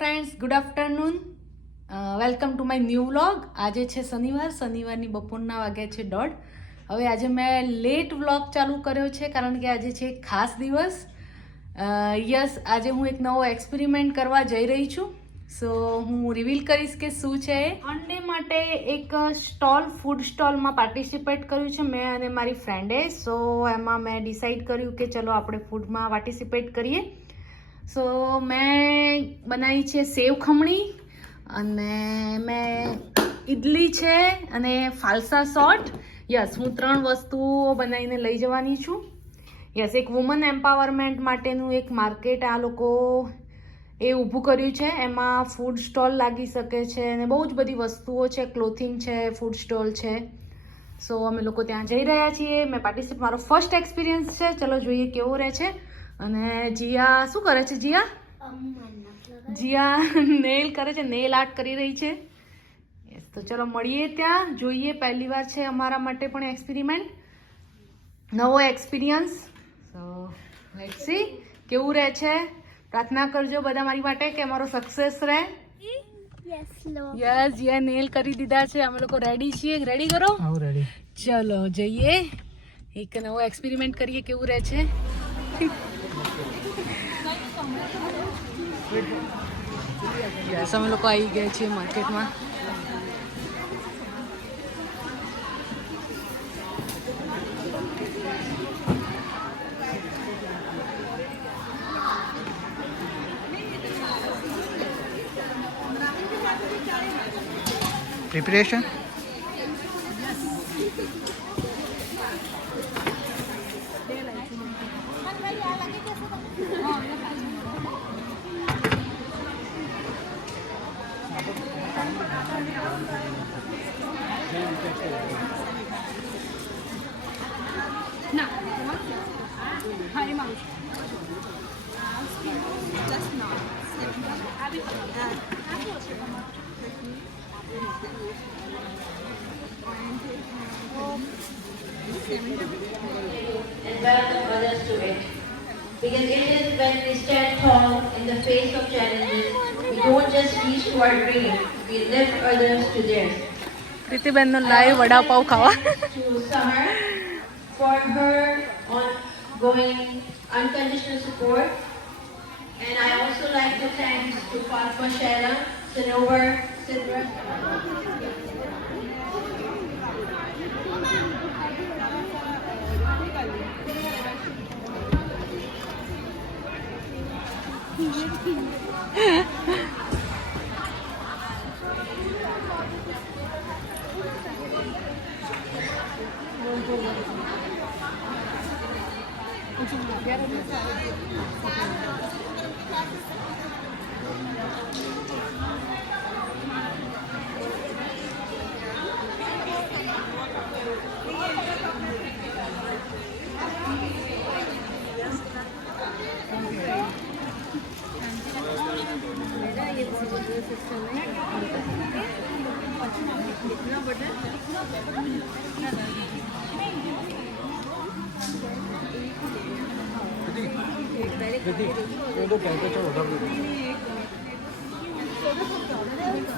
Friends, good afternoon. Welcome to my new vlog. આજે છે શનિવારની બપોરના વાગ્યા છે 1:30. હવે આજે મેં લેટ વ્લોગ ચાલુ કર્યો છે કારણ કે આજે છે એક ખાસ દિવસ. યસ, આજે હું એક નવો એક્સપેરિમેન્ટ કરવા જઈ રહી છું. સો હું રિવીલ કરીશ કે શું છે. સન્ડે માટે એક ફૂડ સ્ટોલમાં પાર્ટિસિપેટ કર્યું છે મેં અને મારી ફ્રેન્ડે. સો એમાં મેં ડિસાઈડ કર્યું કે ચલો આપણે ફૂડમાં પાર્ટિસિપેટ કરીએ. સો મેં બનાવી છે સેવ ખમણી, અને મેં ઇડલી છે અને ફાલસા શોટ. યસ, હું 3 વસ્તુઓ બનાવીને લઈ જવાની છું. યસ, એક વુમન એમ્પાવરમેન્ટ માટેનું એક માર્કેટ આ લોકો એ ઊભું કર્યું છે. એમાં ફૂડ સ્ટોલ લાગી શકે છે અને બહુ જ બધી વસ્તુઓ છે, ક્લોથિંગ છે, ફૂડ સ્ટોલ છે. સો અમે લોકો ત્યાં જઈ રહ્યા છીએ. મારો ફર્સ્ટ એક્સપિરિયન્સ છે. ચલો જોઈએ કેવો રહે છે. અને જીયા શું કરે છે? જીયા નેલ કરે છે, નેલ આર્ટ કરી રહી છે. યસ, તો ચલો મળીએ ત્યાં. જોઈએ, પહેલી વાર છે અમારા માટે પણ એક્સપેરિમેન્ટ, નવો એક્સપિરિયન્સ. સો લેટ્સ સી કેવું રહે છે. પ્રાર્થના કરજો બધા મારી માટે કે અમારો સક્સેસ રહે. યસ, જીયા નેલ કરી દીધા છે. અમે લોકો રેડી છીએ. રેડી કરો. રેડી. ચલો જઈએ, એક નવો એક્સપેરિમેન્ટ કરીએ કેવું રહે છે. યસ, અમે લોકો આવી ગયા છીએ માર્કેટમાં. Preparation? And welcome others to it. Because it is when we stand tall in the face of challenges, we don't just reach to our dream, we lift others to theirs. પ્રીતિબેનનો લાઈવ વડાપાવ ખાવા. To Summer for her ongoing unconditional support. And I also like to thank to Fatma Shaila, Sanover, Sidra.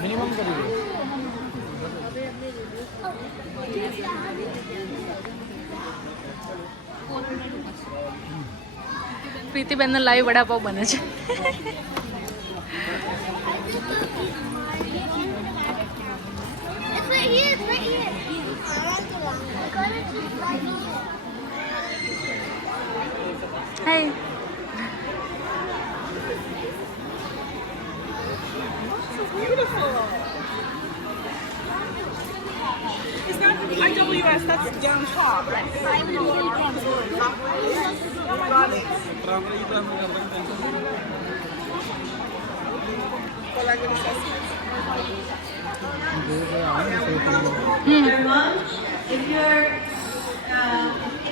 Minimum કરી દો. પ્રીતિબેનનો live vada pav બને છે. Hey. It's not IWS, that's down top. Mom, if you're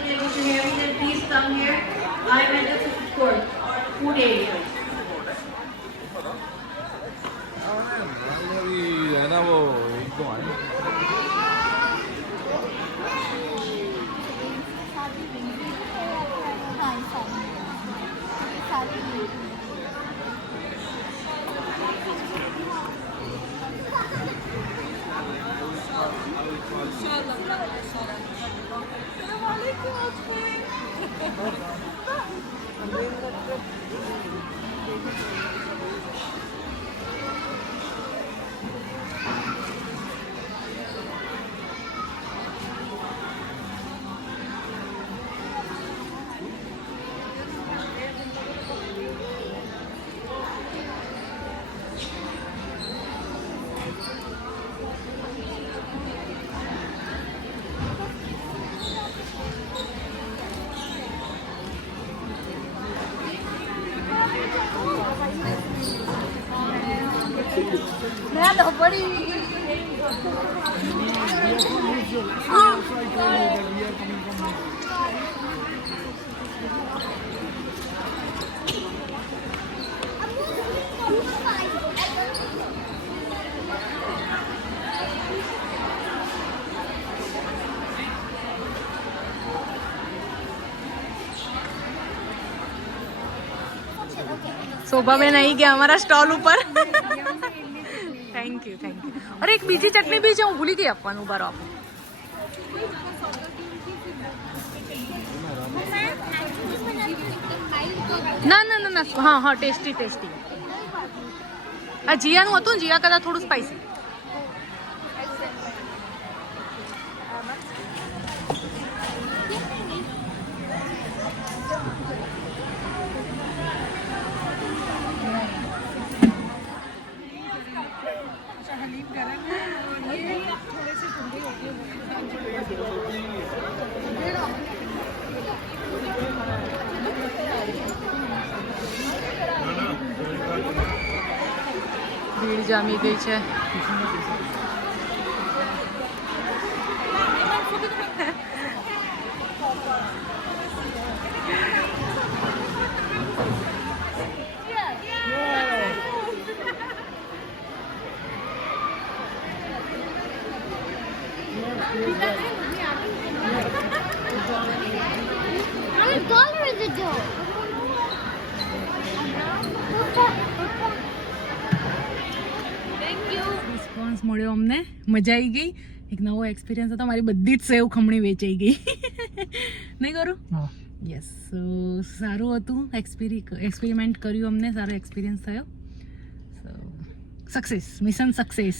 able to hear me, then please come here. I'm at the food court or food area. Shobhaben આવી ગયા અમારા સ્ટોલ ઉપર. Thank you. અરે એક બીજી ચટણી બી છે, હું ભૂલી ગઈ આપવાનું. ઉભા રહો આપો. ના હા ટેસ્ટી. આ જીયાનું હતું ને, જીયા કદાચ થોડું સ્પાઈસી. ભીડ જામી ગઈ છે. $1 is a door. રિસ્પોન્સ મળ્યો અમને, મજા આવી ગઈ. એક નવો એક્સપિરિયન્સ હતો. મારી બધી જ સેવ ખમણી વેચાઈ ગઈ. નહીં કરું? યસ. સારું હતું. એક્સપેરિમેન્ટ કર્યું, અમને સારો એક્સપિરિયન્સ થયો. Success, mission success.